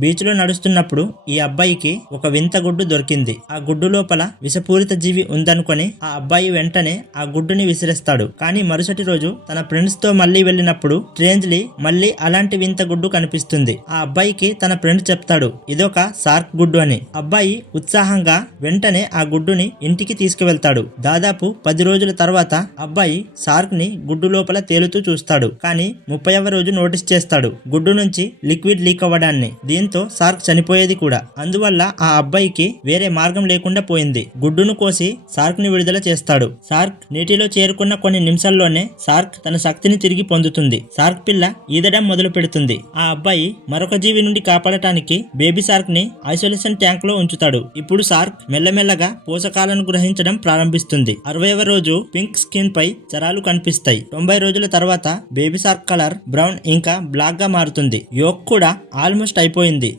బీచ్లో నడుస్తున్నప్పుడు ఈ అబ్బాయికి ఒక వింత గుడ్డు దొరికింది. ఆ గుడ్డు లోపల విషపూరిత జీవి ఉందనుకొని ఆ అబ్బాయి వెంటనే ఆ గుడ్డుని విసిరేస్తాడు. కానీ మరుసటి రోజు తన ఫ్రెండ్స్తో మళ్ళీ వెళ్ళినప్పుడు స్ట్రేంజ్లీ మళ్ళీ అలాంటి వింత గుడ్డు కనిపిస్తుంది. ఆ అబ్బాయికి తన ఫ్రెండ్ చెప్తాడు ఇదొక సార్క్ గుడ్డు అని. అబ్బాయి ఉత్సాహంగా వెంటనే ఆ గుడ్డుని ఇంటికి తీసుకువెళ్తాడు. దాదాపు పది రోజుల తర్వాత అబ్బాయి సార్క్ని గుడ్డు లోపల తేలుతూ చూస్తాడు. కానీ ముప్పైవ రోజు నోటీస్ చేస్తాడు గుడ్డు నుంచి లిక్విడ్ లీక్ అవ్వడాన్ని. దీంతో సార్క్ చనిపోయేది కూడా. అందువల్ల ఆ అబ్బాయికి వేరే మార్గం లేకుండా పోయింది. గుడ్డును కోసి సార్క్ని విడుదల చేస్తాడు. సార్క్ నీటిలో చేరుకున్న కొన్ని నిమిషాల్లోనే సార్క్ తన శక్తిని తిరిగి పొందుతుంది. సార్క్ పిల్ల ఈదడం మొదలు పెడుతుంది. ఆ అబ్బాయి మరొక జీవి నుండి కాపాడటానికి బేబీ సార్క్ని ఐసోలేషన్ ట్యాంక్లో ఉంచుతాడు. ఇప్పుడు సార్క్ మెల్లమెల్లగా పోషకాలను గ్రహించడం ప్రారంభిస్తుంది. అరవైవ రోజు పింక్ స్కిన్ పై చరాలు కనిపిస్తాయి. తొంభై రోజుల తర్వాత బేబీ సార్క్ కలర్ బ్రౌన్ ఇంకా బ్లాక్గా మారుతుంది. యోక్ కూడా ఆల్మోస్ట్ అయిపోయింది. ఉంది